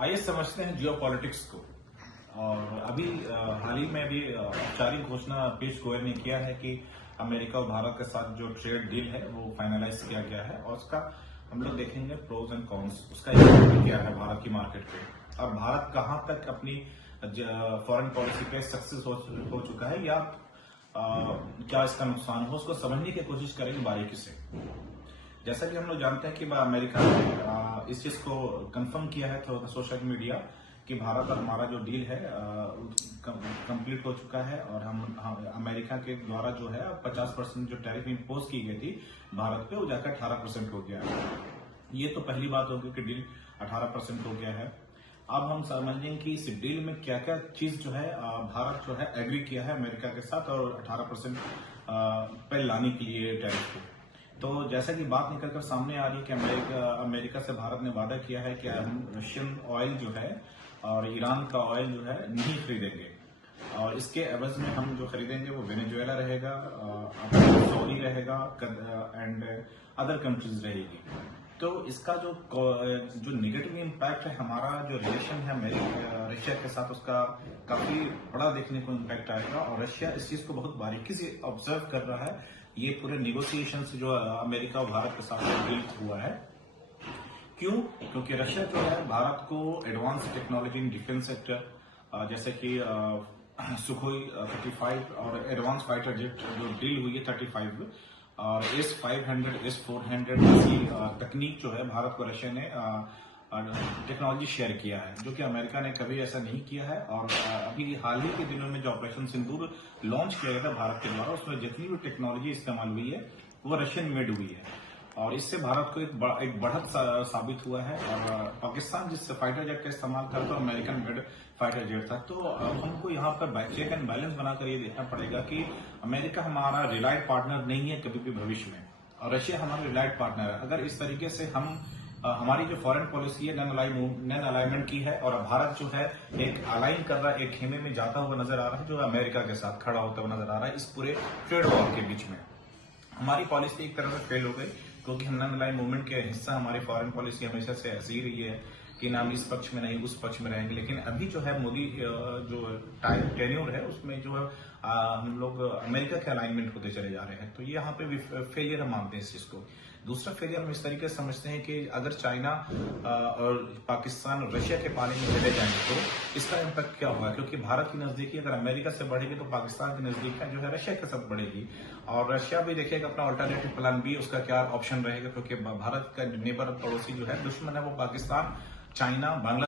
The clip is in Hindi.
आइए समझते हैं जियो पॉलिटिक्स को। और अभी हाल ही में भी औपचारिक घोषणा पीयूष गोयल ने किया है कि अमेरिका और भारत के साथ जो ट्रेड डील है वो फाइनलाइज किया गया है और उसका हम लोग देखेंगे प्रोज एंड कॉन्स, उसका इम्पैक्ट क्या है भारत की मार्केट पे और भारत कहां तक अपनी फॉरेन पॉलिसी पे सक्सेस हो चुका है या क्या इसका नुकसान हो, उसको समझने की कोशिश करेंगे बारीकी से। जैसा कि हम लोग जानते हैं कि अमेरिका ने इस चीज को कंफर्म किया है तो सोशल मीडिया कि भारत और हमारा जो डील है कंप्लीट हो चुका है और हम अमेरिका के द्वारा जो है 50% जो टैरिफ इंपोज की गई थी भारत पे वो जाकर 18% हो गया है। ये तो पहली बात होगी कि डील 18% हो गया है। अब हम समझेंगे कि इस डील में क्या क्या चीज जो है भारत जो है एग्री किया है अमेरिका के साथ और 18% पे लाने के लिए टैरिफ को। तो जैसा कि बात निकलकर सामने आ रही है कि अमेरिका से भारत ने वादा किया है कि हम रशियन ऑयल जो है और ईरान का ऑयल जो है नहीं खरीदेंगे और इसके एवज में हम जो खरीदेंगे वो वेनेजुएला रहेगा, सऊदी रहेगा एंड अदर कंट्रीज रहेगी। तो इसका जो निगेटिव इम्पैक्ट है हमारा जो रिलेशन है रशिया के साथ उसका काफी बड़ा देखने को इम्पैक्ट आएगा और रशिया इस चीज को बहुत बारीकी से ऑब्जर्व कर रहा है। ये पूरे निगोसिएशन जो अमेरिका और भारत के साथ डील हुआ है। क्यों? क्योंकि रशिया जो है भारत को advance technology in defence sector जैसे कि सुखोई 35 और एडवांस फाइटर जेट जो डील हुई है 35 और S-500 S-400 ऐसी तकनीक जो है भारत को रशिया ने टेक्नोलॉजी शेयर किया है जो कि अमेरिका ने कभी ऐसा नहीं किया है। और अभी हाल ही के दिनों में जो ऑपरेशन सिंदूर लॉन्च किया गया था भारत के द्वारा उसमें जितनी भी टेक्नोलॉजी इस्तेमाल हुई है वो रशियन मेड हुई है और इससे भारत को एक बढ़त साबित हुआ है। और पाकिस्तान जिस फाइटर जेट का इस्तेमाल करता है अमेरिकन मेड फाइटर जेट था। तो हमको यहाँ पर चेक एंड बैलेंस बनाकर ये देखना पड़ेगा कि अमेरिका हमारा रिलायड पार्टनर नहीं है कभी भी भविष्य में और रशिया हमारा रिलायड पार्टनर है। अगर इस तरीके से हम हमारी जो फॉरेन पॉलिसी है नॉन अलाइनमेंट की है और भारत जो है एक अलाइन कर रहा है, एक खेमे में जाता हुआ नजर आ रहा है जो अमेरिका के साथ खड़ा होता हुआ नजर आ रहा है इस पूरे ट्रेड वॉर के बीच में। हमारी पॉलिसी एक तरह से फेल हो गई क्योंकि हम नॉन अलाइन मूवमेंट के हिस्सा हमारी फॉरेन पॉलिसी हमेशा से ऐसी ही रही है कि ना हम इस पक्ष में नहीं उस पक्ष में रहेंगे। लेकिन अभी जो है मोदी जो टाइम टेन्योर है उसमें जो है हम लोग अमेरिका के अलाइनमेंट होते चले जा रहे हैं। तो ये यहाँ पे फेलियर हम मानते हैं इस चीज को। दूसरा फेलियर हम इस तरीके से समझते हैं कि अगर चाइना और पाकिस्तान और रशिया के पानी में चले जाएंगे तो इसका इम्पैक्ट क्या होगा, क्योंकि भारत की नजदीकी अगर अमेरिका से बढ़ेगी तो पाकिस्तान की नजदीकी जो है रशिया के साथ बढ़ेगी और रशिया भी देखेगा अपना अल्टरनेटिव प्लान बी उसका क्या ऑप्शन रहेगा क्योंकि भारत का नेबर पड़ोसी जो है दुश्मन है वो पाकिस्तान, चाइना, बांग्लादेश